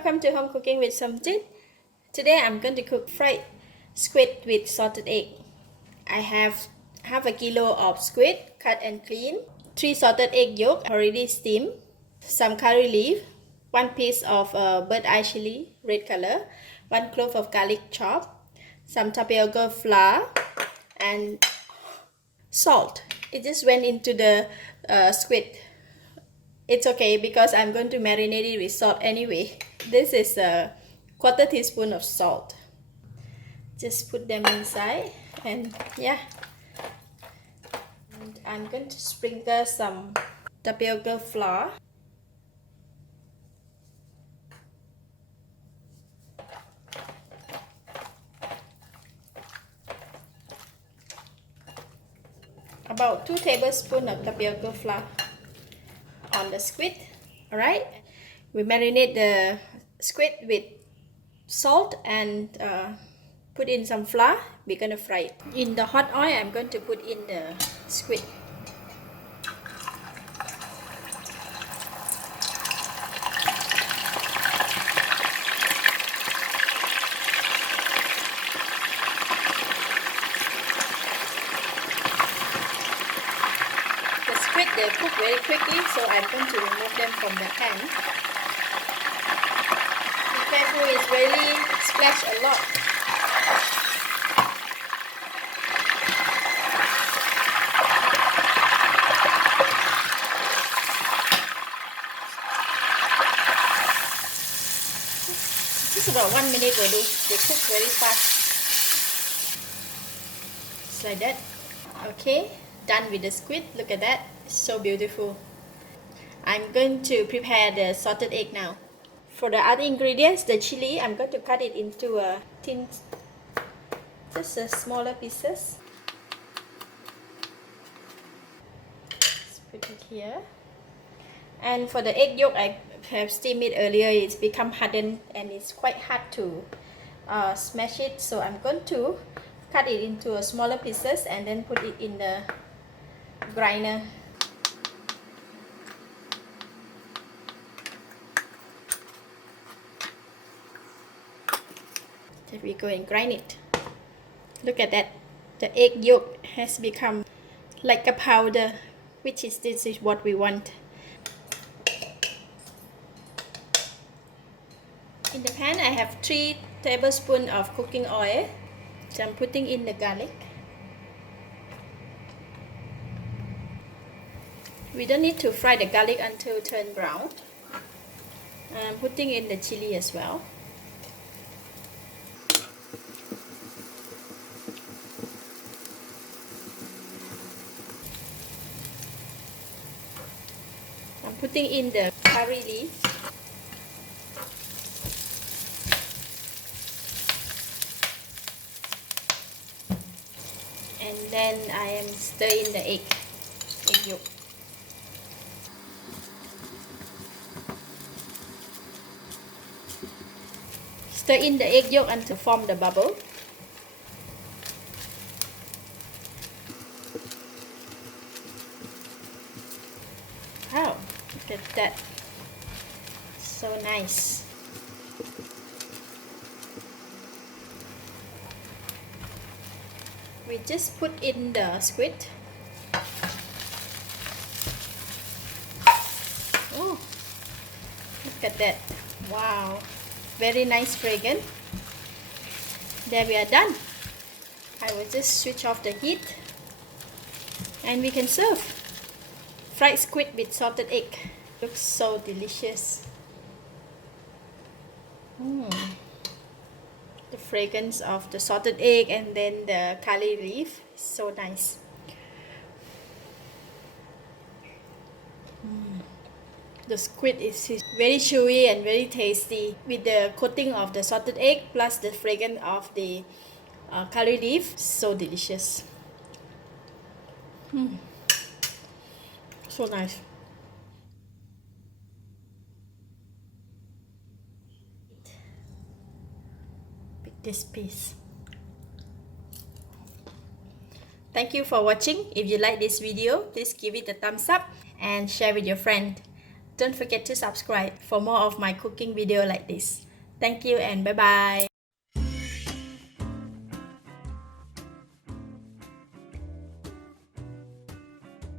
welcome to Home Cooking with Somjit. Today I'm going to cook fried squid with salted egg. I have half a kilo of squid cut and clean, 3 salted egg yolk already steamed, some curry leaf, 1 piece of bird eye chili red color, 1 clove of garlic chopped, some tapioca flour and salt. It just went into the squid. It's okay because I'm going to marinate it with salt anyway. This is a 1/4 teaspoon of salt. Just put them inside and yeah. And I'm going to sprinkle some tapioca flour. About 2 tablespoons of tapioca flour on the squid. Alright, we marinate the squid with salt and put in some flour. We're gonna fry it. In the hot oil, I'm going to put in the squid. The squid, they cook very quickly, so I'm going to remove them from the pan. Be careful, it's really splash a lot. Just about 1 minute will do. They cook very fast. Just like that. Okay, done with the squid. Look at that. It's so beautiful. I'm going to prepare the salted egg now. For the other ingredients, the chili, I'm going to cut it into a thin, just smaller pieces. Let's put it here. And for the egg yolk, I have steamed it earlier. It's become hardened and it's quite hard to smash it. So I'm going to cut it into a smaller pieces and then put it in the grinder. There we go and grind it. Look at that. The egg yolk has become like a powder, which is this is what we want. In the pan, I have 3 tablespoons of cooking oil. So I'm putting in the garlic. We don't need to fry the garlic until it turns brown. I'm putting in the chili as well. I'm putting in the curry leaf. And then I am stirring the egg yolk. Stir in the egg yolk until form the bubble. Wow, look at that. So nice. We just put in the squid. Oh, look at that. Wow, very nice fragrance. There we are done. I will just switch off the heat and we can serve. Fried squid with salted egg. Looks so delicious. The fragrance of the salted egg and then the curry leaf is so nice. The squid is very chewy and very tasty with the coating of the salted egg plus the fragrance of the curry leaf. So delicious. So nice. This piece. Thank you for watching. If you like this video, please give it a thumbs up and share with your friend. Don't forget to subscribe for more of my cooking video like this. Thank you and bye bye.